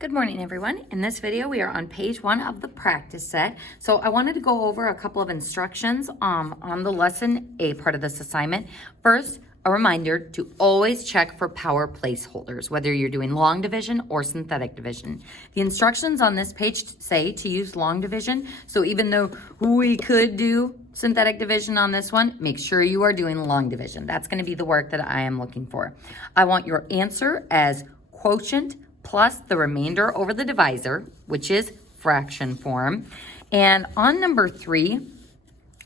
Good morning, everyone. In this video, we are on page 1 of the practice set. So I wanted to go over a couple of instructions on the lesson A part of this assignment. First, a reminder to always check for power placeholders, whether you're doing long division or synthetic division. The instructions on this page say to use long division. So even though we could do synthetic division on this one, make sure you are doing long division. That's going to be the work that I am looking for. I want your answer as quotient plus the remainder over the divisor, which is fraction form. And on number 3,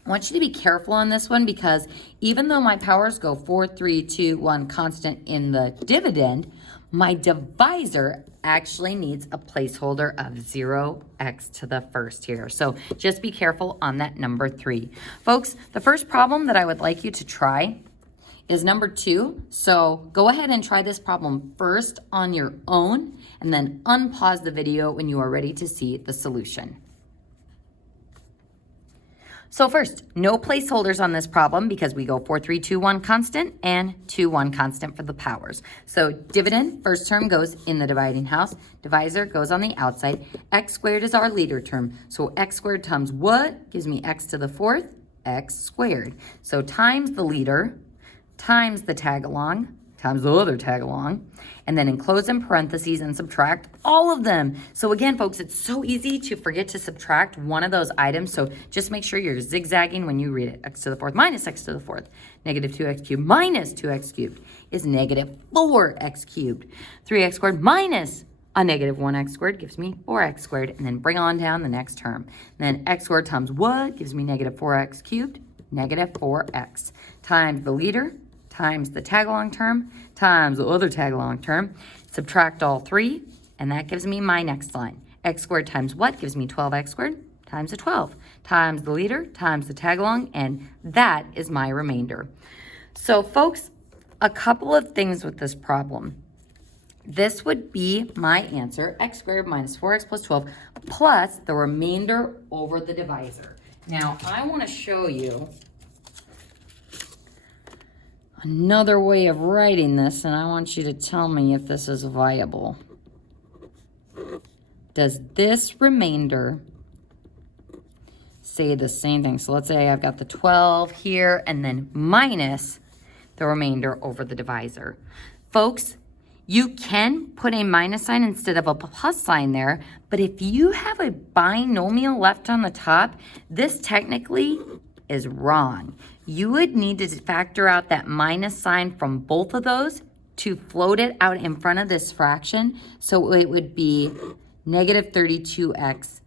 I want you to be careful on this one because even though my powers go 4, 3, 2, 1 constant in the dividend, my divisor actually needs a placeholder of 0x to the first here. So just be careful on that number 3. Folks, the first problem that I would like you to try is number 2. So go ahead and try this problem first on your own and then unpause the video when you are ready to see the solution. So first, no placeholders on this problem because we go 4, 3, 2, 1 constant and 2, 1 constant for the powers. So dividend, first term goes in the dividing house. Divisor goes on the outside. X squared is our leader term. So x squared times what gives me x to the 4th? X squared. So times the leader times the tag along, times the other tag along, and then enclose in parentheses and subtract all of them. So again, folks, it's so easy to forget to subtract one of those items, so just make sure you're zigzagging when you read it. X to the 4th minus x to the 4th. Negative 2x cubed minus 2x cubed is negative 4x cubed. 3x squared minus a negative 1x squared gives me 4x squared, and then bring on down the next term. And then x squared times what gives me negative 4x cubed? Negative 4x times the leader times the tag-along term, times the other tag-along term, subtract all 3, and that gives me my next line. X squared times what gives me 12x squared times the 12, times the leader, times the tag-along, and that is my remainder. So folks, a couple of things with this problem. This would be my answer, x squared minus 4x plus 12, plus the remainder over the divisor. Now, I want to show you another way of writing this, and I want you to tell me if this is viable. Does this remainder say the same thing? So let's say I've got the 12 here and then minus the remainder over the divisor. Folks, you can put a minus sign instead of a plus sign there, but if you have a binomial left on the top, this technically is wrong. You would need to factor out that minus sign from both of those to float it out in front of this fraction. So it would be negative 32x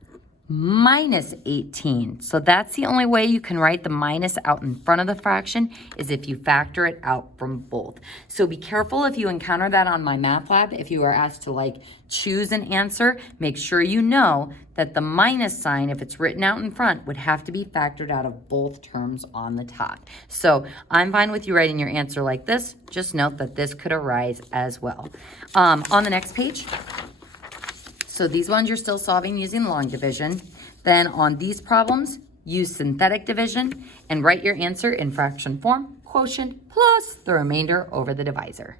minus 18. So that's the only way you can write the minus out in front of the fraction is if you factor it out from both. So be careful if you encounter that on my math lab. If you are asked to choose an answer, make sure you know that the minus sign, if it's written out in front, would have to be factored out of both terms on the top. So I'm fine with you writing your answer like this. Just note that this could arise as well. On the next page, so these ones you're still solving using long division. Then on these problems, use synthetic division and write your answer in fraction form, quotient plus the remainder over the divisor.